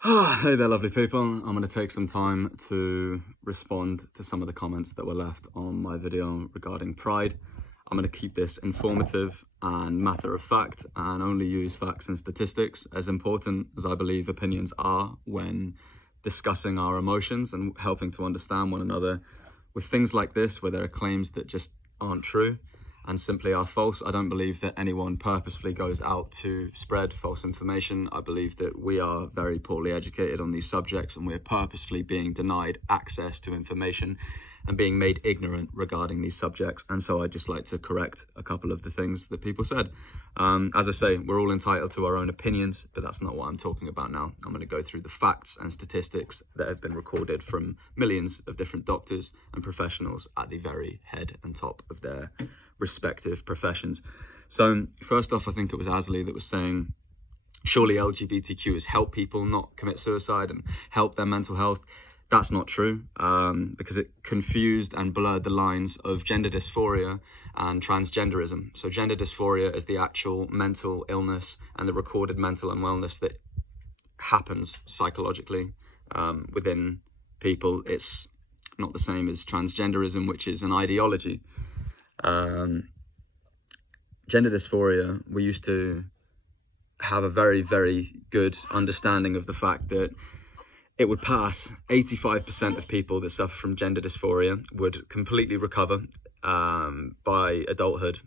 Hey there, lovely people. I'm going to take some time to respond to some of the comments that were left on my video regarding pride. I'm going to keep this informative and matter of fact and only use facts and statistics, as important as I believe opinions are when discussing our emotions and helping to understand one another. With things like this, where there are claims that just aren't true and simply are false, I don't believe that anyone purposefully goes out to spread false information. I believe that we are very poorly educated on these subjects and we're purposefully being denied access to information and being made ignorant regarding these subjects. And so I'd just like to correct a couple of the things that people said. As I say, we're all entitled to our own opinions, but that's not what I'm talking about now. I'm going to go through the facts and statistics that have been recorded from millions of different doctors and professionals at the very head and top of their respective professions. So first off, I think it was Asley that was saying, surely LGBTQ has helped people not commit suicide and help their mental health. That's not true, because it confused and blurred the lines of gender dysphoria and transgenderism. So gender dysphoria is the actual mental illness and the recorded mental unwellness that happens psychologically within people. It's not the same as transgenderism, which is an ideology. Gender dysphoria, we used to have a very, very good understanding of the fact that it would pass. 85% of people that suffer from gender dysphoria would completely recover by adulthood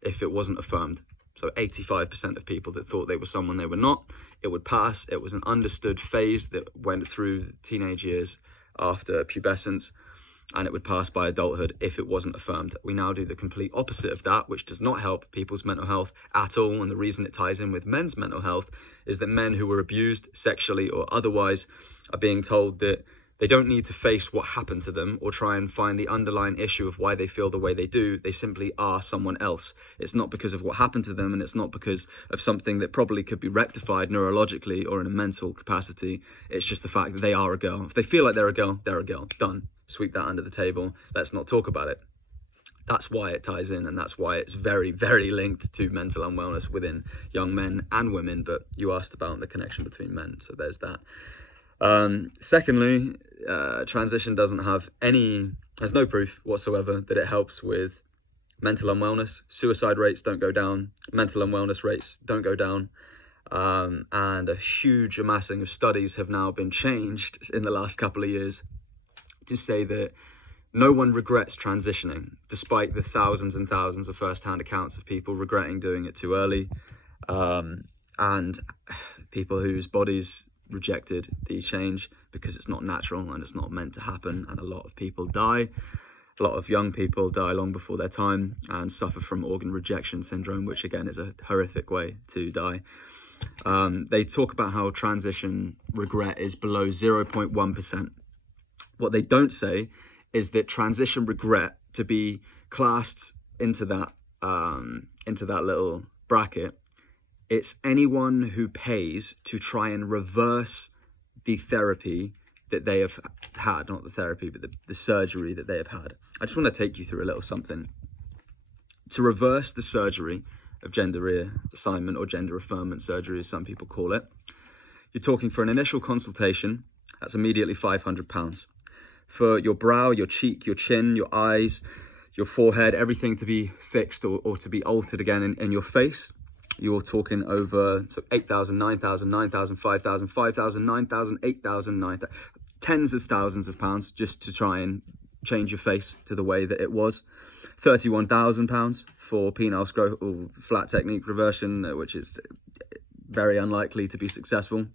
if it wasn't affirmed. So 85% of people that thought they were someone they were not, it would pass. It was an understood phase that went through teenage years after pubescence, and it would pass by adulthood if it wasn't affirmed. We now do the complete opposite of that, which does not help people's mental health at all. And the reason it ties in with men's mental health is that men who were abused sexually or otherwise are being told that they don't need to face what happened to them or try and find the underlying issue of why they feel the way they do. They simply are someone else. It's not because of what happened to them, and it's not because of something that probably could be rectified neurologically or in a mental capacity. It's just the fact that they are a girl. If they feel like they're a girl, they're a girl. Done. Sweep that under the table. Let's not talk about it. That's why it ties in, and that's why it's very, very linked to mental unwellness within young men and women. But you asked about the connection between men, so there's that. Secondly, transition has no proof whatsoever that it helps with mental unwellness. Suicide rates don't go down, mental unwellness rates don't go down, and a huge amassing of studies have now been changed in the last couple of years to say that no one regrets transitioning, despite the thousands and thousands of first-hand accounts of people regretting doing it too early, and people whose bodies rejected the change because it's not natural and it's not meant to happen. And a lot of people die. A lot of young people die long before their time and suffer from organ rejection syndrome, which again is a horrific way to die. They talk about how transition regret is below 0.1%. What they don't say is that transition regret, to be classed into that little bracket, it's anyone who pays to try and reverse the therapy that they have had, not the therapy, but the surgery that they have had. I just want to take you through a little something. To reverse the surgery of gender reassignment or gender affirmment surgery, as some people call it, you're talking for an initial consultation, that's immediately £500. For your brow, your cheek, your chin, your eyes, your forehead, everything to be fixed or to be altered again in your face, you're talking over 8,000, 9,000, 9,000, 5,000, 5,000, 9,000, 8,000, 9,000, tens of thousands of pounds just to try and change your face to the way that it was. £31,000 for penile scrotal flat technique reversion, which is very unlikely to be successful.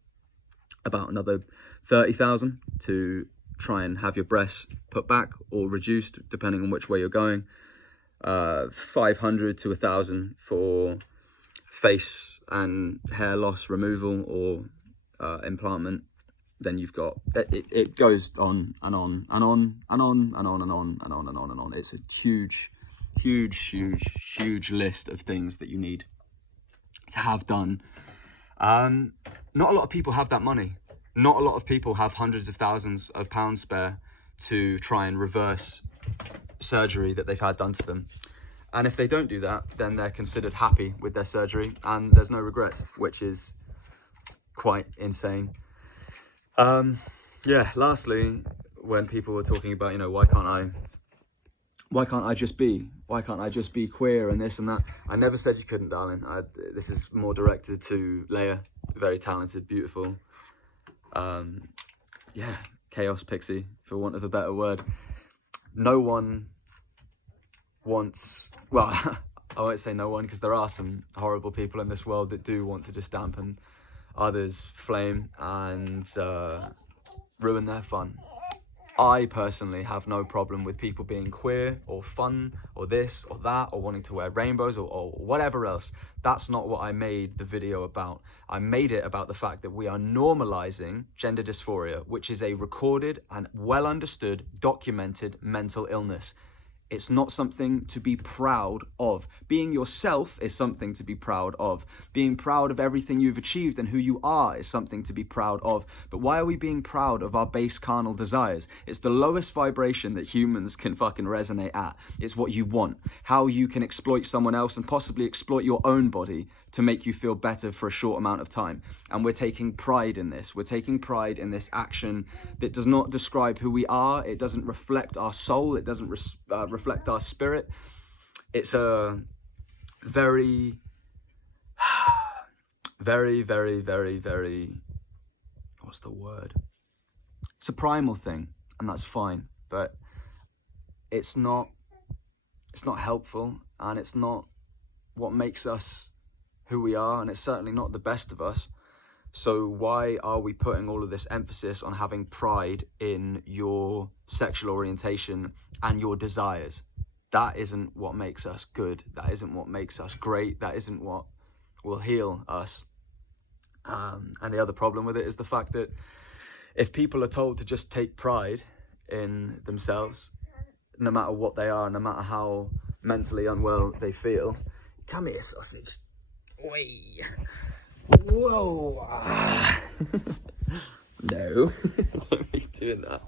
About another 30,000 to try and have your breasts put back or reduced, depending on which way you're going. 500 to 1,000 for face and hair loss removal or implantment. Then you've got it goes on and on and on and on and on and on and on and on and on. It's a huge list of things that you need to have done. Not a lot of people have that money. Not a lot of people have hundreds of thousands of pounds spare to try and reverse surgery that they've had done to them. And if they don't do that, then they're considered happy with their surgery and there's no regrets, which is quite insane. Yeah, lastly, when people were talking about, you know, why can't I just be queer and this and that, I never said you couldn't, darling. This is more directed to Leia, very talented, beautiful, yeah, chaos pixie, for want of a better word. No one wants, well, I won't say no one, because there are some horrible people in this world that do want to just dampen others' flame and ruin their fun. I personally have no problem with people being queer or fun or this or that or wanting to wear rainbows or whatever else. That's not what I made the video about. I made it about the fact that we are normalizing gender dysphoria, which is a recorded and well understood, documented mental illness. It's not something to be proud of. Being yourself is something to be proud of. Being proud of everything you've achieved and who you are is something to be proud of. But why are we being proud of our base carnal desires? It's the lowest vibration that humans can fucking resonate at. It's what you want. How you can exploit someone else and possibly exploit your own body to make you feel better for a short amount of time. And we're taking pride in this. We're taking pride in this action that does not describe who we are. It doesn't reflect our soul. It doesn't reflect our spirit. It's a very, very, very, very, very, what's the word? It's a primal thing, and that's fine. But it's not helpful, and it's not what makes us who we are, and it's certainly not the best of us. So why are we putting all of this emphasis on having pride in your sexual orientation and your desires? That isn't what makes us good. That isn't what makes us great. That isn't what will heal us. And the other problem with it is the fact that if people are told to just take pride in themselves, no matter what they are, no matter how mentally unwell they feel, come here, sausage. Oi. Whoa. No. Don't be doing that.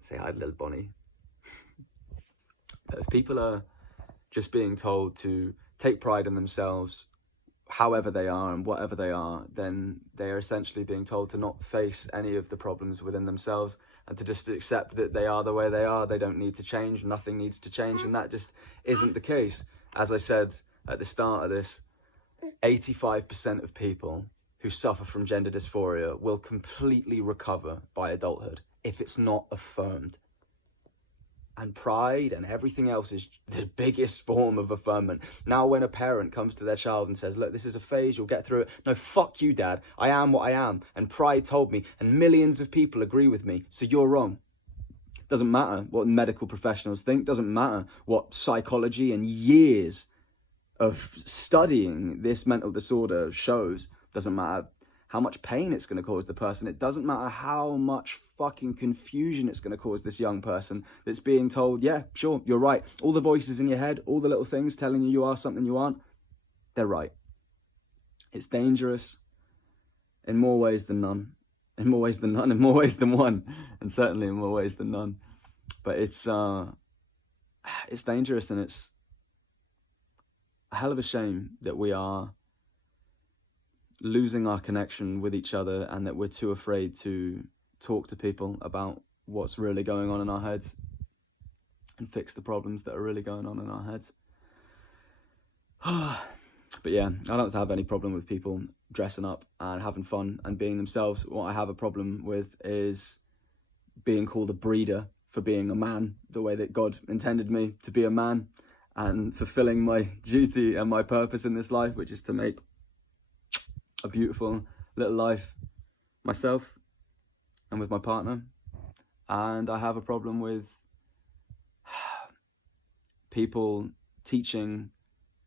Say hi, little Bonnie. But if people are just being told to take pride in themselves, however they are and whatever they are, then they are essentially being told to not face any of the problems within themselves and to just accept that they are the way they are. They don't need to change. Nothing needs to change. And that just isn't the case. As I said at the start of this, 85% of people who suffer from gender dysphoria will completely recover by adulthood if it's not affirmed. And pride and everything else is the biggest form of affirmation. Now when a parent comes to their child and says, look, this is a phase, you'll get through it. No, fuck you, Dad. I am what I am. And pride told me, and millions of people agree with me, so you're wrong. Doesn't matter what medical professionals think. Doesn't matter what psychology and years of studying this mental disorder shows. Doesn't matter how much pain it's going to cause the person. It doesn't matter how much fucking confusion it's going to cause this young person that's being told, yeah, sure, you're right. All the voices in your head, all the little things telling you are something you aren't, they're right. It's dangerous in more ways than none. In more ways than none, in more ways than one, and certainly in more ways than none. But it's dangerous, and it's a hell of a shame that we are losing our connection with each other and that we're too afraid to talk to people about what's really going on in our heads and fix the problems that are really going on in our heads. But yeah, I don't have any problem with people dressing up and having fun and being themselves. What I have a problem with is being called a breeder for being a man, the way that God intended me to be a man, and fulfilling my duty and my purpose in this life, which is to make a beautiful little life myself and with my partner. And I have a problem with people teaching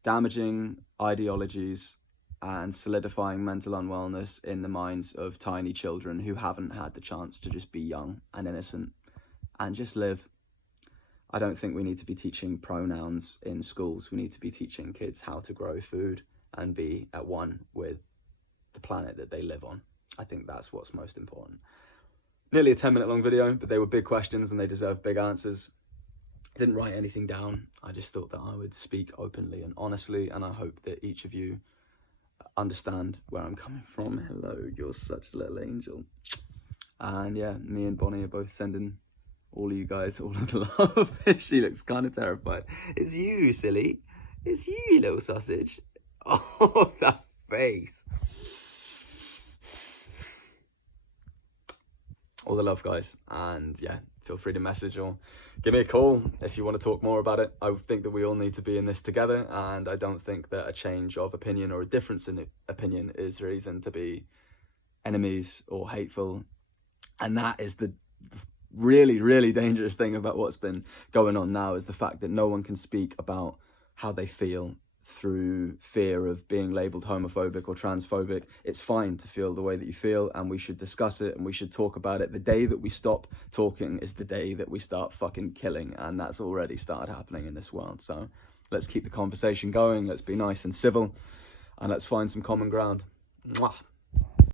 damaging ideologies and solidifying mental unwellness in the minds of tiny children who haven't had the chance to just be young and innocent and just live. I don't think we need to be teaching pronouns in schools. We need to be teaching kids how to grow food and be at one with the planet that they live on. I think that's what's most important. Nearly a 10-minute long video, but they were big questions and they deserve big answers. I didn't write anything down. I just thought that I would speak openly and honestly, and I hope that each of you understand where I'm coming from. Hello, you're such a little angel. And yeah, me and Bonnie are both sending all of you guys all of the love. She looks kind of terrified. It's you, silly. It's you little sausage. Oh, that face. All the love, guys. And yeah, feel free to message or give me a call if you want to talk more about it. I think that we all need to be in this together, and I don't think that a change of opinion or a difference in opinion is reason to be enemies or hateful. And that is the really, really dangerous thing about what's been going on now, is the fact that no one can speak about how they feel through fear of being labelled homophobic or transphobic. It's fine to feel the way that you feel, and we should discuss it and we should talk about it. The day that we stop talking is the day that we start fucking killing, and that's already started happening in this world. So let's keep the conversation going, let's be nice and civil, and let's find some common ground. Mwah.